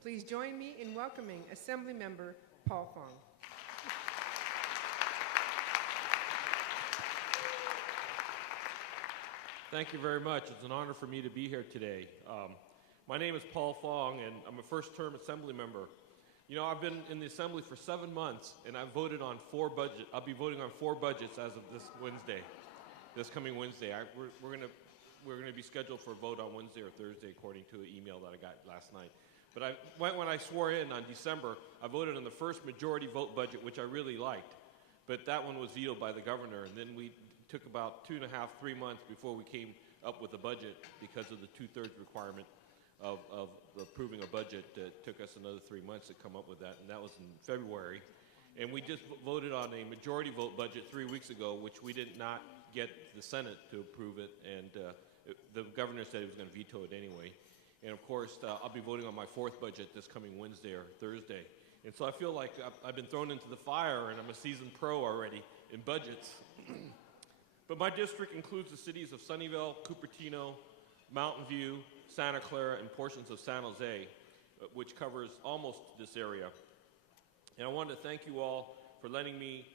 Please join me in welcoming Assemblymember Paul Fong. Thank you very much. It's an honor for me to be here today. My name is Paul Fong, and I'm a first-term Assembly member. You know, I've been in the Assembly for 7 months, and I've voted on 4 budgets. I'll be voting on 4 budgets as of this coming Wednesday. We're going to be scheduled for a vote on Wednesday or Thursday, according to an email that I got last night. But when I swore in on December, I voted on the first majority vote budget, which I really liked. But that one was vetoed by the governor, and then we took about 2.5, 3 months before we came up with a budget because of the 2/3 requirement of approving a budget. It took us another 3 months to come up with that, and that was in February. And we just voted on a majority vote budget 3 weeks ago, which we did not get the Senate to approve it, and the governor said he was going to veto it anyway. And of course, I'll be voting on my 4th budget this coming Wednesday or Thursday. And so I feel like I've been thrown into the fire, and I'm a seasoned pro already in budgets. But my district includes the cities of Sunnyvale, Cupertino, Mountain View, Santa Clara, and portions of San Jose, which covers almost this area. And I want to thank you all for letting me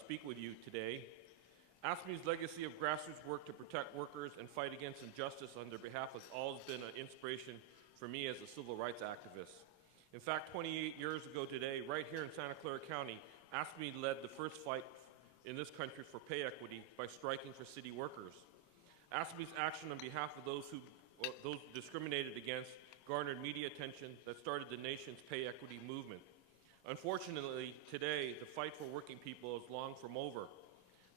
speak with you today. AFSCME's legacy of grassroots work to protect workers and fight against injustice on their behalf has always been an inspiration for me as a civil rights activist. In fact, 28 years ago today, right here in Santa Clara County, AFSCME led the first fight in this country for pay equity by striking for city workers. AFSCME's action on behalf of those discriminated against garnered media attention that started the nation's pay equity movement. Unfortunately, today, the fight for working people is long from over.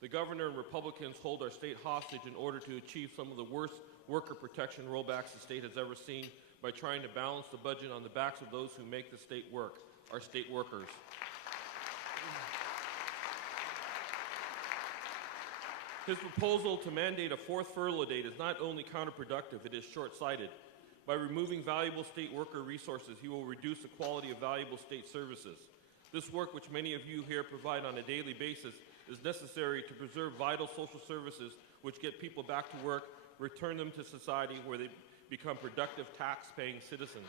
The governor and Republicans hold our state hostage in order to achieve some of the worst worker protection rollbacks the state has ever seen by trying to balance the budget on the backs of those who make the state work, our state workers. His proposal to mandate a 4th furlough date is not only counterproductive, it is short-sighted. By removing valuable state worker resources, he will reduce the quality of valuable state services. This work, which many of you here provide on a daily basis, is necessary to preserve vital social services which get people back to work, return them to society where they become productive tax-paying citizens.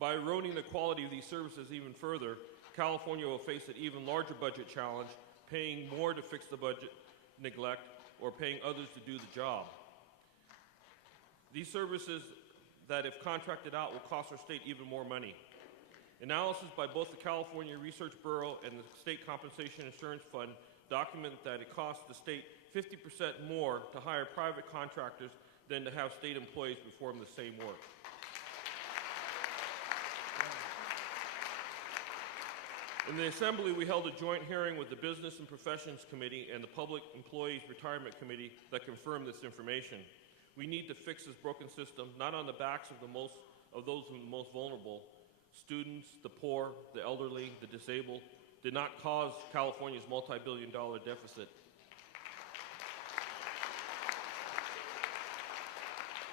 By eroding the quality of these services even further, California will face an even larger budget challenge, paying more to fix the budget neglect or paying others to do the job. These services that, if contracted out, will cost our state even more money. Analysis by both the California Research Bureau and the State Compensation Insurance Fund document that it costs the state 50% more to hire private contractors than to have state employees perform the same work. In the Assembly, we held a joint hearing with the Business and Professions Committee and the Public Employees Retirement Committee that confirmed this information. We need to fix this broken system, not on the backs of those who are most vulnerable. Students, the poor, the elderly, the disabled did not cause California's multi-billion-dollar deficit.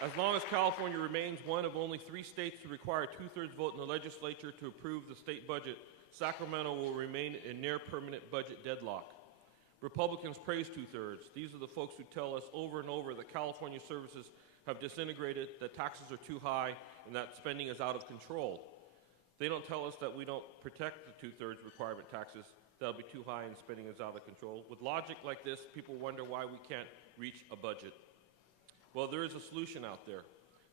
As long as California remains one of only 3 states to require a 2/3 vote in the legislature to approve the state budget, Sacramento will remain in near-permanent budget deadlock. Republicans praise 2/3. These are the folks who tell us over and over that California services have disintegrated, that taxes are too high, and that spending is out of control. They don't tell us that we don't protect the 2/3 requirement taxes, that'll be too high and spending is out of control. With logic like this, people wonder why we can't reach a budget. Well, there is a solution out there.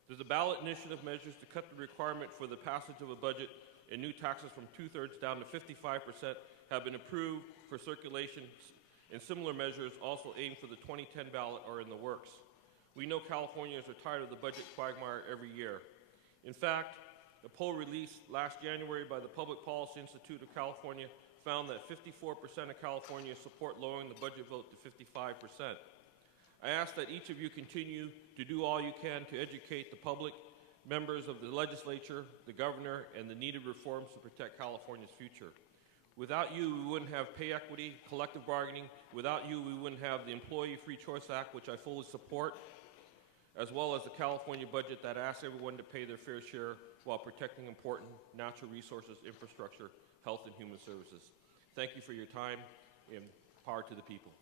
There's a ballot initiative measures to cut the requirement for the passage of a budget, and new taxes from 2/3 down to 55% have been approved for circulation, and similar measures also aimed for the 2010 ballot are in the works. We know Californians are tired of the budget quagmire every year. In fact, a poll released last January by the Public Policy Institute of California found that 54% of Californians support lowering the budget vote to 55%. I ask that each of you continue to do all you can to educate the public, members of the legislature, the governor, and the needed reforms to protect California's future. Without you, we wouldn't have pay equity, collective bargaining. Without you, we wouldn't have the Employee Free Choice Act, which I fully support, as well as the California budget that asks everyone to pay their fair share while protecting important natural resources, infrastructure, health, and human services. Thank you for your time, and power to the people.